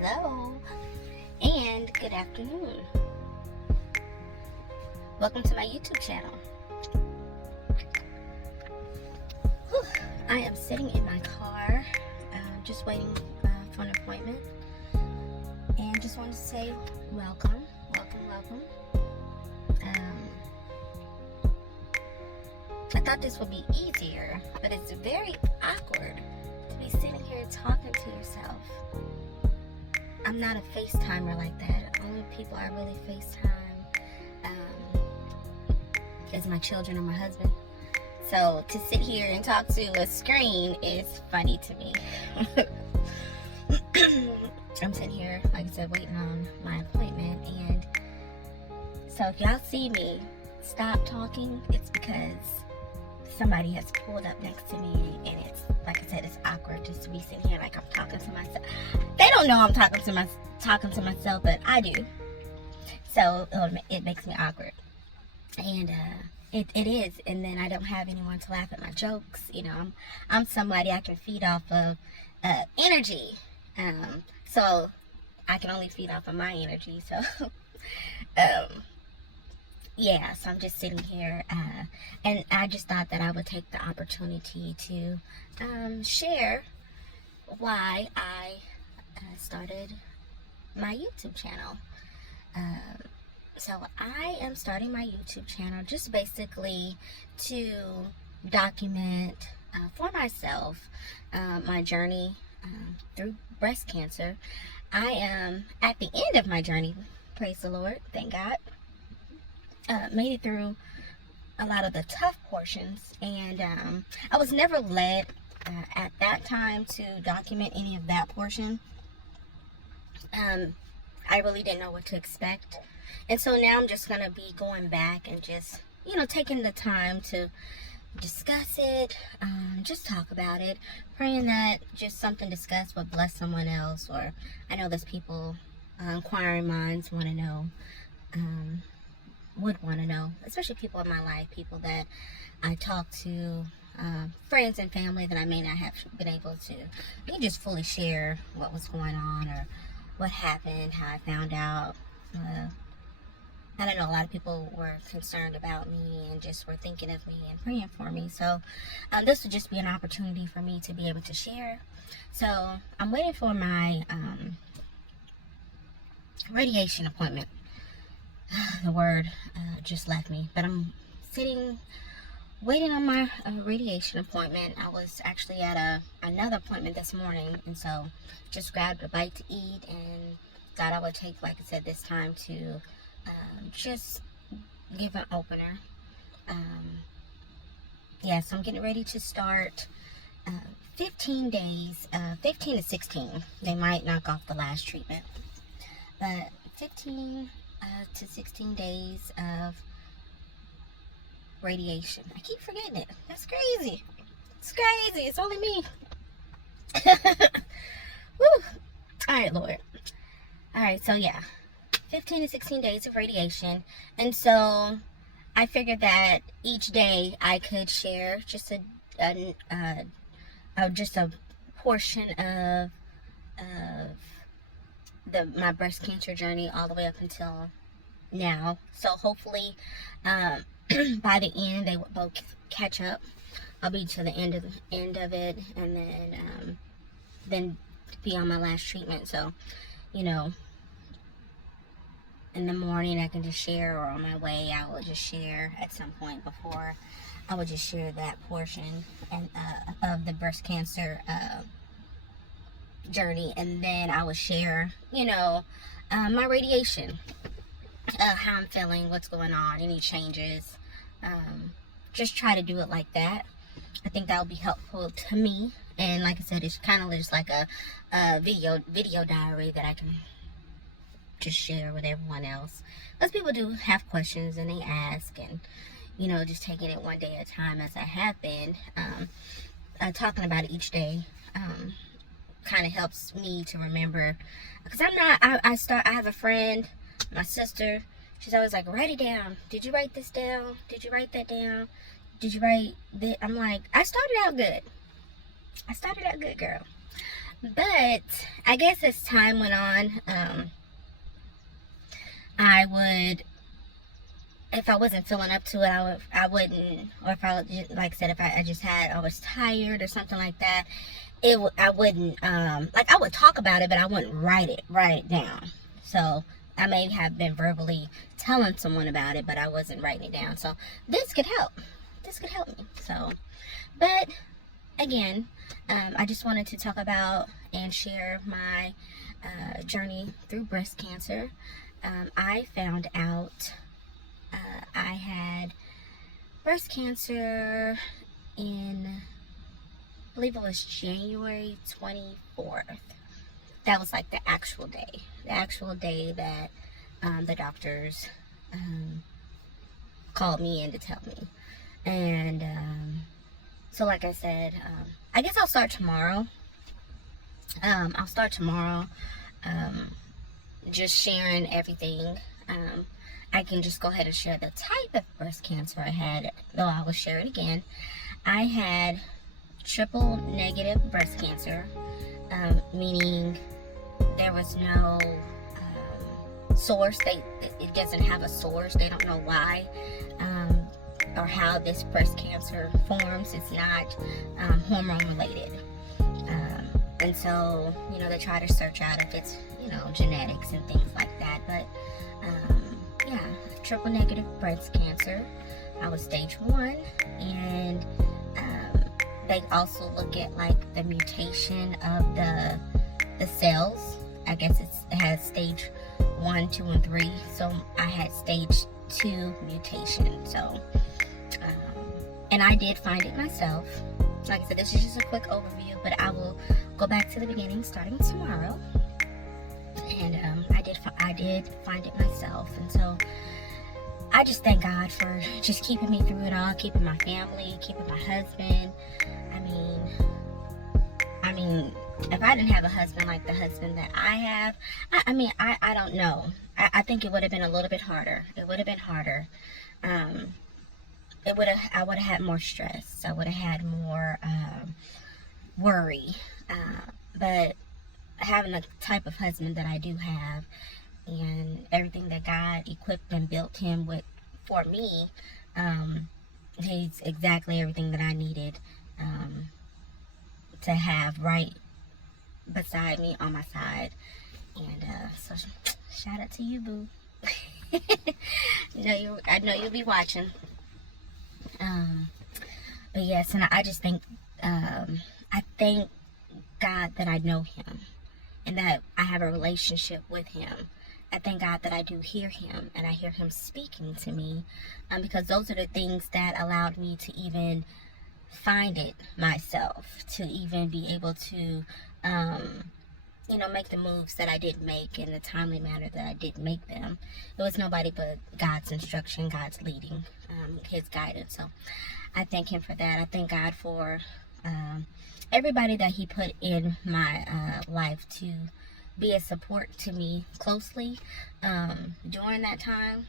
Hello and good afternoon. Welcome to my YouTube channel. Whew. I am sitting in my car, just waiting for an appointment, and just wanted to say welcome. I thought this would be easier, but it's very awkward to be sitting here talking to yourself. I'm not a FaceTimer like that. Only people I really FaceTime is my children and my husband. So to sit here and talk to a screen is funny to me. I'm sitting here, like I said, waiting on my appointment. And so if y'all see me stop talking, it's because somebody has pulled up next to me, and it's, like I said, it's awkward just to be sitting here like I'm talking to myself. They don't know I'm talking to myself, but I do. So it makes me awkward, and it is. And then I don't have anyone to laugh at my jokes. You know, I'm somebody I can feed off of energy, so I can only feed off of my energy. So yeah, so I'm just sitting here, and I just thought that I would take the opportunity to share why I started my YouTube channel. So I am starting my YouTube channel just basically to document for myself my journey through breast cancer. I am at the end of my journey, praise the Lord, thank God. Made it through a lot of the tough portions, and I was never led at that time to document any of that portion. I really didn't know what to expect, and so now I'm just gonna be going back and just, you know, taking the time to discuss it, just talk about it, praying that just something discussed will bless someone else. Or I know there's people, inquiring minds want to know, would want to know, especially people in my life, people that I talk to, friends and family that I may not have been able to just fully share what was going on or what happened, how I found out. I don't know, a lot of people were concerned about me and just were thinking of me and praying for me. So this would just be an opportunity for me to be able to share. So I'm waiting for my radiation appointment. The word just left me, but I'm sitting waiting on my radiation appointment. I was actually at another appointment this morning, and so just grabbed a bite to eat and thought I would take, like I said, this time to just give an opener. Yeah, so I'm getting ready to start 15 days, 15 to 16. They might knock off the last treatment, but 15 to 16 days of radiation. I keep forgetting it. That's crazy. It's crazy. It's only me. Woo. All right, Lord. All right, so yeah, 15 to 16 days of radiation. And so I figured that each day I could share just a portion of my breast cancer journey all the way up until now. So hopefully by the end they will both catch up. I'll be to the end of it, and then be on my last treatment. So, you know, in the morning I can just share, or on my way I will just share at some point. Before, I will just share that portion and of the breast cancer journey, and then I will share, you know, my radiation, how I'm feeling, what's going on, any changes. Just try to do it like that. I think that will be helpful to me. And like I said, it's kind of just like a video diary that I can just share with everyone else. Because people do have questions and they ask, and, you know, just taking it one day at a time, as I have been, talking about it each day, kind of helps me to remember. Because I have a friend, my sister, she's always like, write it down. Did you write this down? Did you write that down? Did you write that? I'm like, I started out good, girl. But I guess as time went on, I would, if I wasn't feeling up to it, I wouldn't, or if I, like I said, if I was tired or something like that, I wouldn't, like, I would talk about it, but I wouldn't write it down. So I may have been verbally telling someone about it, but I wasn't writing it down. So this could help. This could help me. So, but again, I just wanted to talk about and share my journey through breast cancer. I found out I had breast cancer in, I believe it was January 24th. That was like the actual day that the doctors called me in to tell me. And so like I said, I guess I'll start tomorrow. Just sharing everything. I can just go ahead and share the type of breast cancer I had, though I will share it again. I had triple negative breast cancer, meaning there was no source. It doesn't have a source. They don't know why or how this breast cancer forms. It's not hormone related. And so, they try to search out if it's, genetics and things like that. But, yeah, triple negative breast cancer. I was stage 1, and they also look at, like, the mutation of the cells. I guess it has stage 1, 2, and 3. So I had stage 2 mutation. So, and I did find it myself. Like I said, this is just a quick overview, but I will go back to the beginning starting tomorrow. And I did find it myself, and so I just thank God for just keeping me through it all, keeping my family, keeping my husband. I mean, if I didn't have a husband like the husband that I have, I don't know. I think it would have been a little bit harder. It would have been harder. I would have had more stress. I would have had more worry. But having the type of husband that I do have, and everything that God equipped and built him with for me, he's exactly everything that I needed to have right beside me, on my side. And so shout out to you, boo. I know you'll be watching. But yes, and I just think I thank God that I know him and that I have a relationship with him. I thank God that I do hear him, and I hear him speaking to me, because those are the things that allowed me to even find it myself, to even be able to make the moves that I did make in the timely manner that I did make them. It was nobody but God's instruction, God's leading, his guidance. So I thank him for that. I thank God for everybody that he put in my life to be a support to me closely during that time,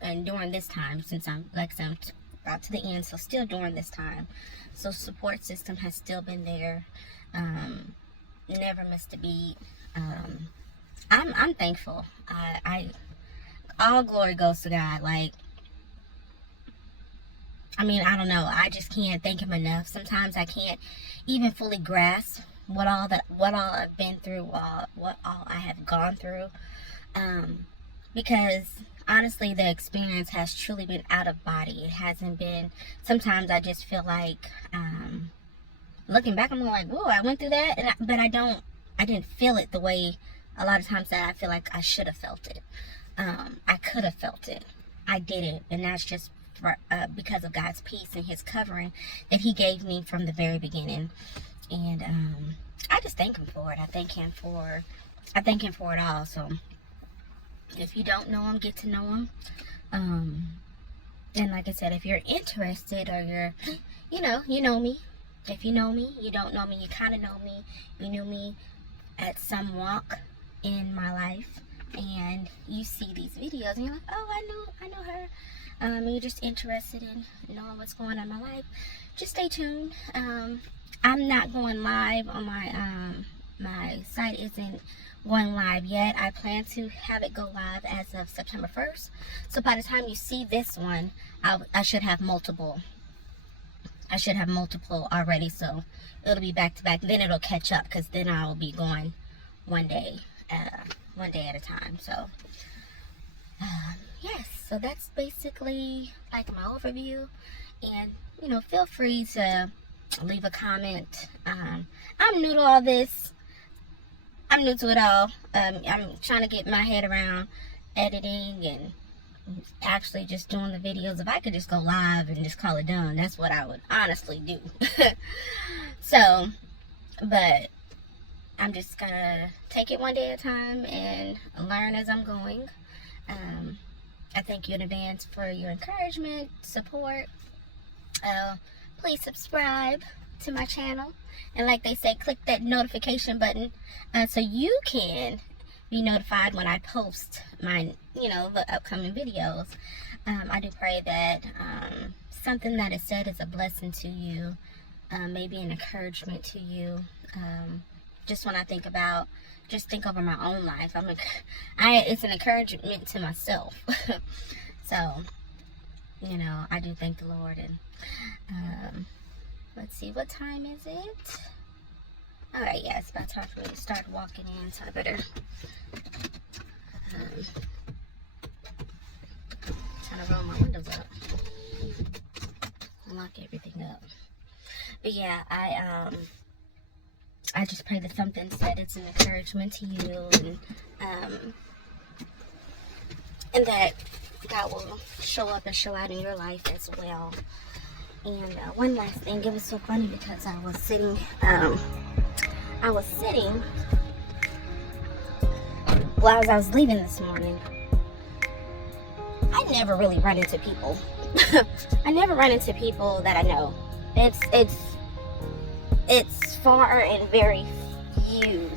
and during this time, since I'm about to the end, so still during this time. So support system has still been there. Never missed a beat. I'm thankful. I all glory goes to God. Like, I don't know. I just can't thank him enough. Sometimes I can't even fully grasp what all I've been through, what all I have gone through, because honestly, the experience has truly been out of body. It hasn't been. Sometimes I just feel like, looking back, I'm like, whoa, I went through that, but I didn't feel it the way a lot of times that I feel like I should have felt it. I could have felt it. I didn't, and that's just because of God's peace and his covering that he gave me from the very beginning. And I just thank him for it. I thank him for it all. So if you don't know him, get to know him. And like I said, if you're interested, or you're, you know me. If you know me, you don't know me, you kind of know me. You knew me at some walk in my life, and you see these videos and you're like, oh, I know her. And you're just interested in knowing what's going on in my life, just stay tuned. I'm not going live on my my site isn't going live yet. I plan to have it go live as of September 1st. So by the time you see this one, I should have multiple. I should have multiple already, so it'll be back to back. Then it'll catch up, because then I'll be going one day at a time. So yes, so that's basically like my overview. And you know, feel free to leave a comment. I'm new to all this. I'm new to it all. I'm trying to get my head around editing and actually just doing the videos. If I could just go live and just call it done, that's what I would honestly do. So, but I'm just gonna take it one day at a time and learn as I'm going. I thank you in advance for your encouragement, support. Please subscribe to my channel, and like they say, click that notification button so you can be notified when I post my, the upcoming videos. I do pray that something that is said is a blessing to you, maybe an encouragement to you. Just when I think over my own life, it's an encouragement to myself. So, I do thank the Lord. And let's see, what time is it? All right, yeah, it's about time for me to start walking in, so I better trying to roll my windows up, lock everything up. But yeah, I just pray that something said it's an encouragement to you, and that God will show up and show out in your life as well. And one last thing, it was so funny because I was sitting as I was leaving this morning. I never really run into people. I never run into people that I know. It's far and very few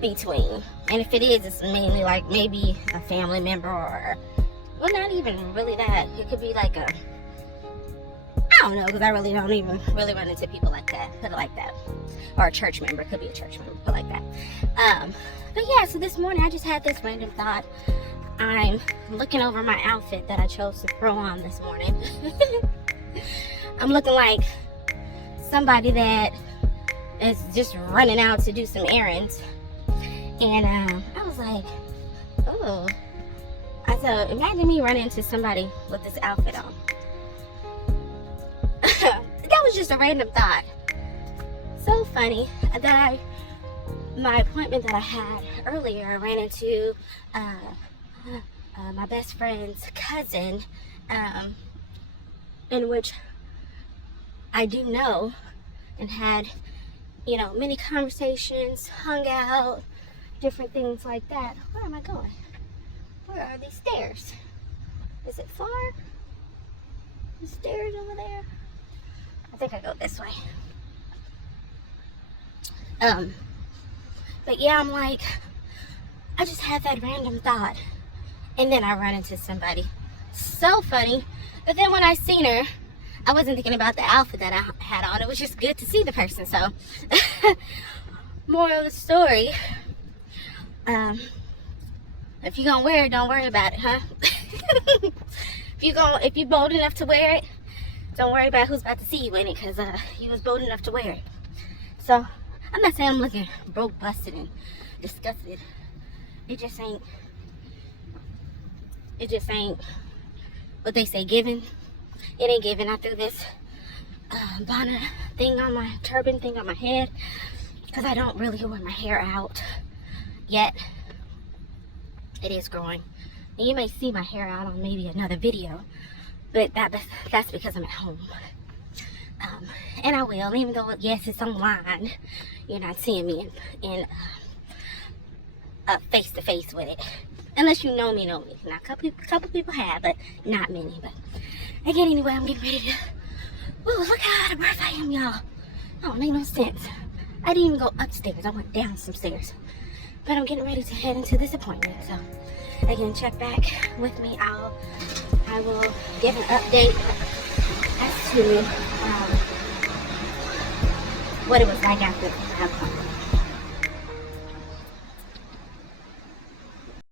between. And if it is, it's mainly like maybe a family member, or, well, not even really that. It could be like I don't know, because I really don't even really run into people like that, put it like that. Or a church member, it could be a church member, put it like that. But yeah, so this morning I just had this random thought. I'm looking over my outfit that I chose to throw on this morning. I'm looking like somebody that is just running out to do some errands. And I was like, oh. I said, imagine me running into somebody with this outfit on. That was just a random thought. So funny that my appointment that I had earlier, I ran into my best friend's cousin, in which I do know, and had, many conversations, hung out, different things like that. Where am I going? Where are these stairs? Is it far? The stairs over there? I think I go this way. But yeah, I'm like, I just had that random thought, and then I run into somebody. So funny. But then when I seen her, I wasn't thinking about the outfit that I had on. It was just good to see the person. So, moral of the story, if you're gonna wear it, don't worry about it, huh? If you're bold enough to wear it, don't worry about who's about to see you in it, because you was bold enough to wear it. So, I'm not saying I'm looking broke, busted, and disgusted. It just ain't what they say, giving. It ain't giving. I threw this bonnet thing on my turban thing on my head because I don't really wear my hair out yet. It is growing. And you may see my hair out on maybe another video, but that's because I'm at home. And I will, even though, yes, it's online, you're not seeing me in face to face with it, unless you know me. Now, a couple people have, but not many. But again, anyway, I'm getting ready to. Ooh, look how out of breath I am, y'all. That don't make no sense. I didn't even go upstairs. I went down some stairs. But I'm getting ready to head into this appointment. So again, check back with me. I will give an update as to what it was like after the appointment.